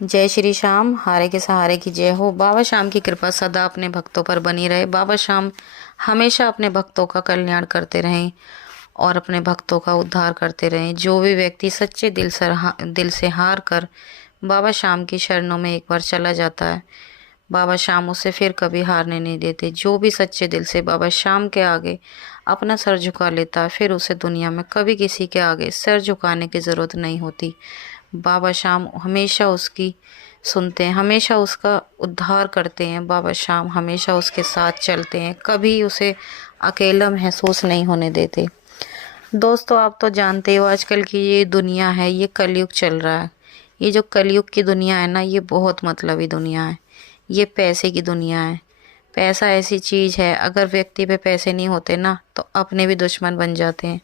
जय श्री श्याम। हारे के सहारे की जय हो। बाबा श्याम की कृपा सदा अपने भक्तों पर बनी रहे। बाबा श्याम हमेशा अपने भक्तों का कल्याण करते रहें और अपने भक्तों का उद्धार करते रहें। जो भी व्यक्ति सच्चे दिल से हार कर बाबा श्याम की शरणों में एक बार चला जाता है, बाबा श्याम उसे फिर कभी हारने नहीं देते। जो भी सच्चे दिल से बाबा श्याम के आगे अपना सर झुका लेता है, फिर उसे दुनिया में कभी किसी के आगे सर झुकाने की ज़रूरत नहीं होती। बाबा श्याम हमेशा उसकी सुनते हैं, हमेशा उसका उद्धार करते हैं। बाबा श्याम हमेशा उसके साथ चलते हैं, कभी उसे अकेला महसूस नहीं होने देते। दोस्तों, आप तो जानते हो आजकल की ये दुनिया है, ये कलयुग चल रहा है। ये जो कलयुग की दुनिया है ना, ये बहुत मतलबी दुनिया है। ये पैसे की दुनिया है। पैसा ऐसी चीज़ है, अगर व्यक्ति पे पैसे नहीं होते ना तो अपने भी दुश्मन बन जाते हैं,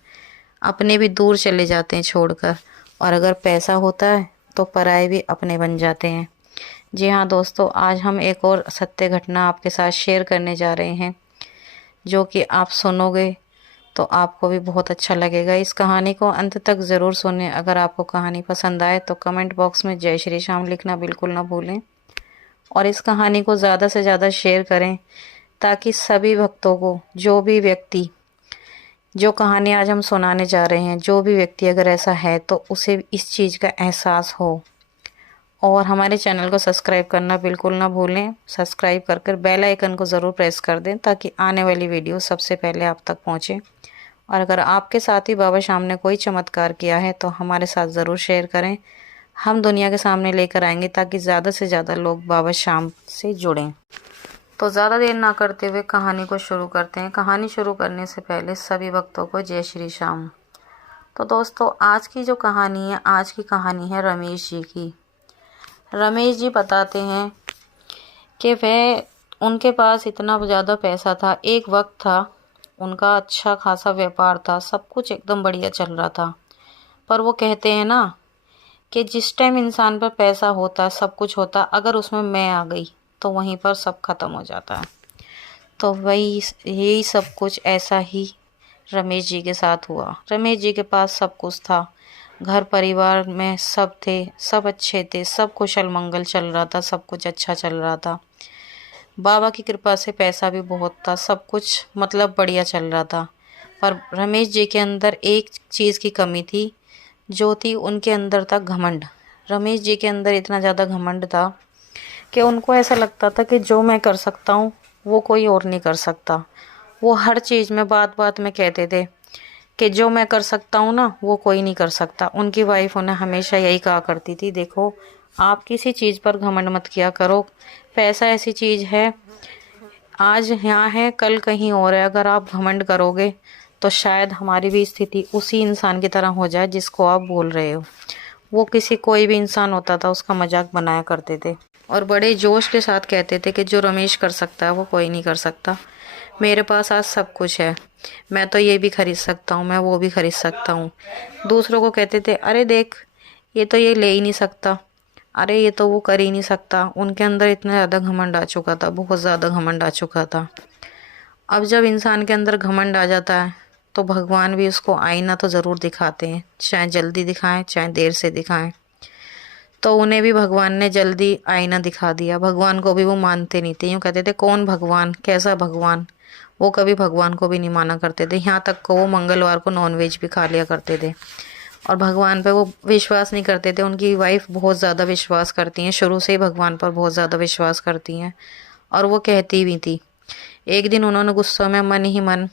अपने भी दूर चले जाते हैं छोड़कर। और अगर पैसा होता है तो पराये भी अपने बन जाते हैं। जी हाँ दोस्तों, आज हम एक और सत्य घटना आपके साथ शेयर करने जा रहे हैं, जो कि आप सुनोगे तो आपको भी बहुत अच्छा लगेगा। इस कहानी को अंत तक ज़रूर सुनें। अगर आपको कहानी पसंद आए तो कमेंट बॉक्स में जय श्री श्याम लिखना बिल्कुल ना भूलें और इस कहानी को ज़्यादा से ज़्यादा शेयर करें, ताकि सभी भक्तों को, जो भी व्यक्ति, जो कहानी आज हम सुनाने जा रहे हैं, जो भी व्यक्ति अगर ऐसा है तो उसे इस चीज़ का एहसास हो। और हमारे चैनल को सब्सक्राइब करना बिल्कुल ना भूलें। सब्सक्राइब कर बेल आइकन को ज़रूर प्रेस कर दें, ताकि आने वाली वीडियो सबसे पहले आप तक पहुंचे। और अगर आपके साथ ही बाबा श्याम ने कोई चमत्कार किया है तो हमारे साथ ज़रूर शेयर करें। हम दुनिया के सामने लेकर आएंगे, ताकि ज़्यादा से ज़्यादा लोग बाबा श्याम से जुड़ें। तो ज़्यादा देर ना करते हुए कहानी को शुरू करते हैं। कहानी शुरू करने से पहले सभी भक्तों को जय श्री श्याम। तो दोस्तों, आज की जो कहानी है, आज की कहानी है रमेश जी की। रमेश जी बताते हैं कि वह, उनके पास इतना ज़्यादा पैसा था। एक वक्त था, उनका अच्छा खासा व्यापार था, सब कुछ एकदम बढ़िया चल रहा था। पर वो कहते हैं ना कि जिस टाइम इंसान पर पैसा होता है, सब कुछ होता, अगर उसमें मैं आ गई तो वहीं पर सब खत्म हो जाता है। तो वही यही सब कुछ ऐसा ही रमेश जी के साथ हुआ। रमेश जी के पास सब कुछ था, घर परिवार में सब थे, सब अच्छे थे, सब कुशल मंगल चल रहा था, सब कुछ अच्छा चल रहा था। बाबा की कृपा से पैसा भी बहुत था, सब कुछ मतलब बढ़िया चल रहा था। पर रमेश जी के अंदर एक चीज़ की कमी थी, जो थी उनके अंदर था घमंड। रमेश जी के अंदर इतना ज़्यादा घमंड था कि उनको ऐसा लगता था कि जो मैं कर सकता हूँ वो कोई और नहीं कर सकता। वो हर चीज़ में बात बात में कहते थे कि जो मैं कर सकता हूँ ना, वो कोई नहीं कर सकता। उनकी वाइफ उन्हें हमेशा यही कहा करती थी, देखो आप किसी चीज़ पर घमंड मत किया करो। पैसा ऐसी चीज़ है, आज यहाँ है कल कहीं और है। अगर आप घमंड करोगे तो शायद हमारी भी स्थिति उसी इंसान की तरह हो जाए जिसको आप बोल रहे हो। वो किसी कोई भी इंसान होता था, उसका मजाक बनाया करते थे और बड़े जोश के साथ कहते थे कि जो रमेश कर सकता है वो कोई नहीं कर सकता। मेरे पास आज सब कुछ है, मैं तो ये भी खरीद सकता हूँ, मैं वो भी खरीद सकता हूँ। दूसरों को कहते थे, अरे देख ये तो ये ले ही नहीं सकता, अरे ये तो वो कर ही नहीं सकता। उनके अंदर इतना ज़्यादा घमंड आ चुका था, बहुत ज़्यादा घमंड आ चुका था। अब जब इंसान के अंदर घमंड आ जाता है तो भगवान भी उसको आईना तो ज़रूर दिखाते हैं, चाहे जल्दी दिखाएं चाहे देर से दिखाएं। तो उन्हें भी भगवान ने जल्दी आईना दिखा दिया। भगवान को भी वो मानते नहीं थे, यूँ कहते थे कौन भगवान, कैसा भगवान। वो कभी भगवान को भी नहीं माना करते थे, यहाँ तक को वो मंगलवार को नॉनवेज भी खा लिया करते थे और भगवान पे वो विश्वास नहीं करते थे। उनकी वाइफ बहुत ज़्यादा विश्वास करती हैं, शुरू से ही भगवान पर बहुत ज़्यादा विश्वास करती हैं और वो कहती भी थी। एक दिन उन्होंने गुस्से में मन ही मन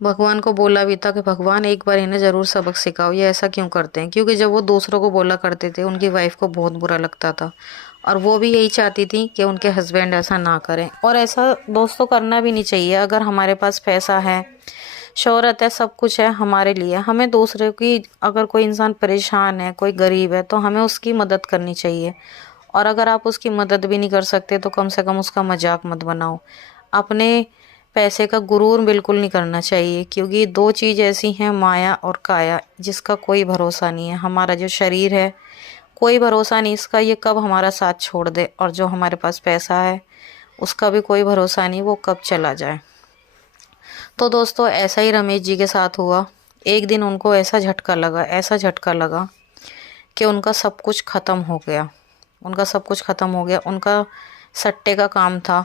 भगवान को बोला भी था कि भगवान एक बार इन्हें ज़रूर सबक सिखाओ, ये ऐसा क्यों करते हैं। क्योंकि जब वो दूसरों को बोला करते थे, उनकी वाइफ को बहुत बुरा लगता था और वो भी यही चाहती थी कि उनके हस्बैंड ऐसा ना करें। और ऐसा दोस्तों करना भी नहीं चाहिए। अगर हमारे पास पैसा है, शोहरत है, सब कुछ है हमारे लिए, हमें दूसरे की, अगर कोई इंसान परेशान है, कोई गरीब है, तो हमें उसकी मदद करनी चाहिए। और अगर आप उसकी मदद भी नहीं कर सकते तो कम से कम उसका मजाक मत बनाओ। अपने पैसे का गुरूर बिल्कुल नहीं करना चाहिए, क्योंकि दो चीज़ ऐसी हैं, माया और काया, जिसका कोई भरोसा नहीं है। हमारा जो शरीर है, कोई भरोसा नहीं इसका, ये कब हमारा साथ छोड़ दे, और जो हमारे पास पैसा है उसका भी कोई भरोसा नहीं, वो कब चला जाए। तो दोस्तों, ऐसा ही रमेश जी के साथ हुआ। एक दिन उनको ऐसा झटका लगा, ऐसा झटका लगा कि उनका सब कुछ ख़त्म हो गया। उनका सब कुछ ख़त्म हो गया। उनका सट्टे का काम था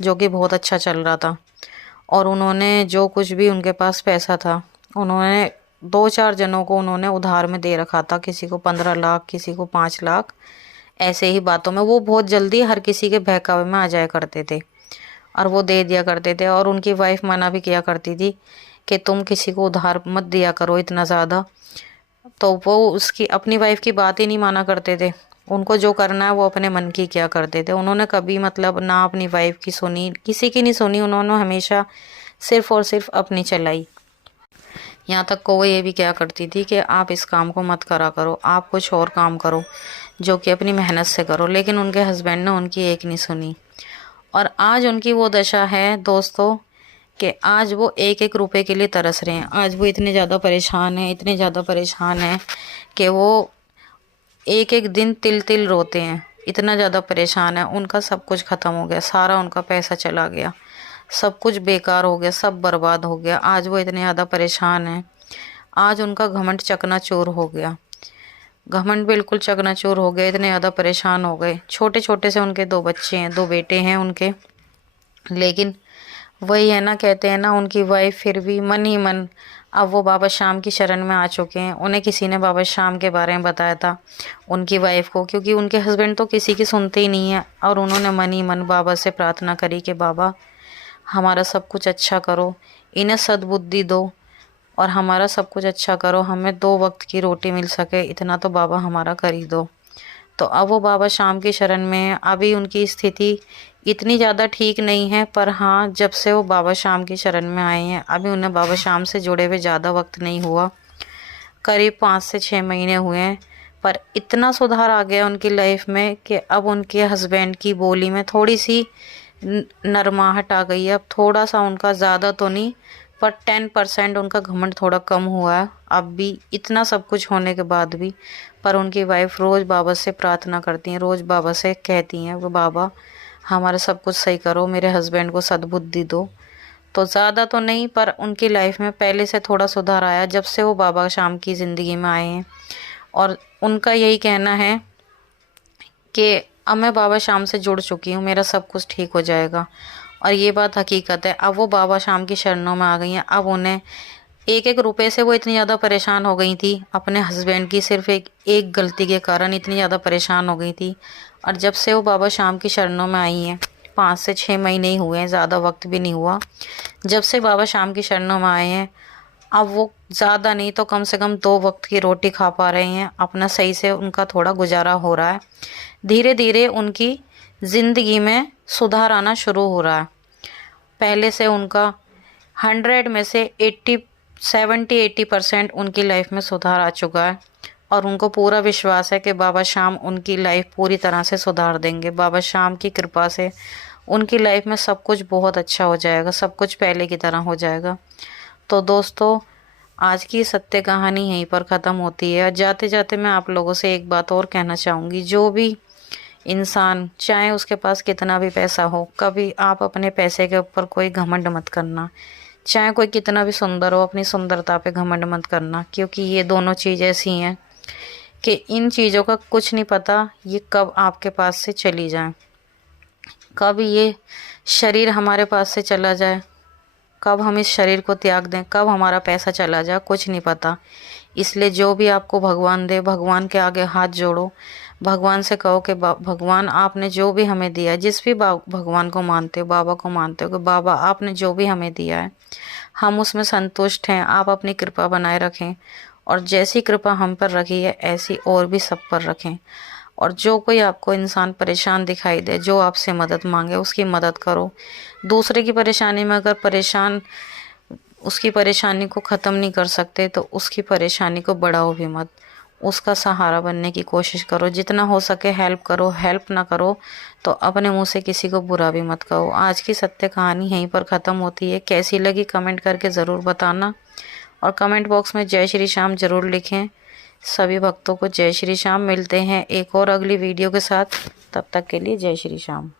जो कि बहुत अच्छा चल रहा था, और उन्होंने जो कुछ भी उनके पास पैसा था, उन्होंने 2-4 जनों को उन्होंने उधार में दे रखा था। किसी को 15 लाख, किसी को 5 लाख, ऐसे ही बातों में वो बहुत जल्दी हर किसी के बहकावे में आ जाया करते थे और वो दे दिया करते थे। और उनकी वाइफ मना भी किया करती थी कि तुम किसी को उधार मत दिया करो इतना ज़्यादा। तो वो उसकी अपनी वाइफ की बात ही नहीं माना करते थे। उनको जो करना है वो अपने मन की किया करते थे। उन्होंने कभी मतलब ना अपनी वाइफ की सुनी, किसी की नहीं सुनी। उन्होंने हमेशा सिर्फ और सिर्फ अपनी चलाई। यहाँ तक को वो ये भी क्या करती थी कि आप इस काम को मत करा करो, आप कुछ और काम करो जो कि अपनी मेहनत से करो। लेकिन उनके हस्बैंड ने उनकी एक नहीं सुनी, और आज उनकी वो दशा है दोस्तों कि आज वो एक एक रुपए के लिए तरस रहे हैं। आज वो इतने ज़्यादा परेशान हैं, इतने ज़्यादा परेशान हैं कि वो एक एक दिन तिल तिल रोते हैं। इतना ज़्यादा परेशान है। उनका सब कुछ ख़त्म हो गया, सारा उनका पैसा चला गया, सब कुछ बेकार हो गया, सब बर्बाद हो गया। आज वो इतने ज़्यादा परेशान हैं। आज उनका घमंड चकनाचूर हो गया, घमंड बिल्कुल चकनाचूर हो गया। इतने ज़्यादा परेशान हो गए। छोटे छोटे से उनके 2 बच्चे हैं, 2 बेटे हैं उनके। लेकिन वही है ना, कहते हैं ना, उनकी वाइफ फिर भी मन ही मन अब वो बाबा श्याम की शरण में आ चुके हैं। उन्हें किसी ने बाबा श्याम के बारे में बताया था उनकी वाइफ को, क्योंकि उनके हस्बैंड तो किसी की सुनते ही नहीं है। और उन्होंने मन ही मन बाबा से प्रार्थना करी कि बाबा हमारा सब कुछ अच्छा करो, इन्हें सद्बुद्धि दो और हमारा सब कुछ अच्छा करो, हमें 2 वक्त की रोटी मिल सके, इतना तो बाबा हमारा कर ही दो। तो अब वो बाबा श्याम की शरण में है। अभी उनकी स्थिति इतनी ज़्यादा ठीक नहीं है, पर हाँ, जब से वो बाबा श्याम की शरण में आए हैं, अभी उन्हें बाबा श्याम से जुड़े हुए ज़्यादा वक्त नहीं हुआ, करीब 5 से 6 महीने हुए हैं। पर इतना सुधार आ गया उनकी लाइफ में कि अब उनके हस्बैंड की बोली में थोड़ी सी नरमाहट आ गई है। अब थोड़ा सा उनका, ज़्यादा तो नहीं, पर 10% उनका घमंड थोड़ा कम हुआ है अब भी, इतना सब कुछ होने के बाद भी। पर उनकी वाइफ रोज़ बाबा से प्रार्थना करती हैं, रोज़ बाबा से कहती हैं वो बाबा हमारा सब कुछ सही करो, मेरे हस्बैंड को सद्बुद्धि दो। तो ज़्यादा तो नहीं, पर उनकी लाइफ में पहले से थोड़ा सुधार आया जब से वो बाबा शाम की ज़िंदगी में आए हैं। और उनका यही कहना है कि अब मैं बाबा शाम से जुड़ चुकी हूँ, मेरा सब कुछ ठीक हो जाएगा। और ये बात हकीकत है। अब वो बाबा शाम की शरणों में आ गई हैं। अब उन्हें एक एक रुपए से वो इतनी ज़्यादा परेशान हो गई थी, अपने हस्बैंड की सिर्फ एक गलती के कारण इतनी ज़्यादा परेशान हो गई थी। और जब से वो बाबा शाम की शरणों में आई हैं, 5 से 6 महीने ही हुए हैं, ज़्यादा वक्त भी नहीं हुआ। जब से बाबा शाम की शरणों में आए हैं, अब वो ज़्यादा नहीं तो कम से कम 2 वक्त की रोटी खा पा रहे हैं, अपना सही से उनका थोड़ा गुजारा हो रहा है। धीरे धीरे उनकी ज़िंदगी में सुधार आना शुरू हो रहा है। पहले से उनका 100 में से 70-80% उनकी लाइफ में सुधार आ चुका है। और उनको पूरा विश्वास है कि बाबा श्याम उनकी लाइफ पूरी तरह से सुधार देंगे। बाबा श्याम की कृपा से उनकी लाइफ में सब कुछ बहुत अच्छा हो जाएगा, सब कुछ पहले की तरह हो जाएगा। तो दोस्तों, आज की सत्य कहानी यहीं पर ख़त्म होती है। जाते जाते मैं आप लोगों से एक बात और कहना चाहूँगी। जो भी इंसान, चाहे उसके पास कितना भी पैसा हो, कभी आप अपने पैसे के ऊपर कोई घमंड मत करना। चाहे कोई कितना भी सुंदर हो, अपनी सुंदरता पे घमंड मत करना, क्योंकि ये दोनों चीज़ ऐसी हैं कि इन चीज़ों का कुछ नहीं पता ये कब आपके पास से चली जाए, कब ये शरीर हमारे पास से चला जाए, कब हम इस शरीर को त्याग दें, कब हमारा पैसा चला जाए, कुछ नहीं पता। इसलिए जो भी आपको भगवान दे, भगवान के आगे हाथ जोड़ो, भगवान से कहो कि भगवान आपने जो भी हमें दिया है, जिस भी भगवान को मानते हो, बाबा को मानते हो, कि बाबा आपने जो भी हमें दिया है हम उसमें संतुष्ट हैं, आप अपनी कृपा बनाए रखें। और जैसी कृपा हम पर रखी है ऐसी और भी सब पर रखें। और जो कोई आपको इंसान परेशान दिखाई दे, जो आपसे मदद मांगे, उसकी मदद करो। दूसरे की परेशानी में अगर परेशान, उसकी परेशानी को ख़त्म नहीं कर सकते तो उसकी परेशानी को बढ़ाओ भी मत, उसका सहारा बनने की कोशिश करो। जितना हो सके हेल्प करो, हेल्प ना करो तो अपने मुंह से किसी को बुरा भी मत कहो। आज की सत्य कहानी यहीं पर ख़त्म होती है। कैसी लगी कमेंट करके ज़रूर बताना, और कमेंट बॉक्स में जय श्री श्याम ज़रूर लिखें। सभी भक्तों को जय श्री श्याम। मिलते हैं एक और अगली वीडियो के साथ, तब तक के लिए जय श्री श्याम।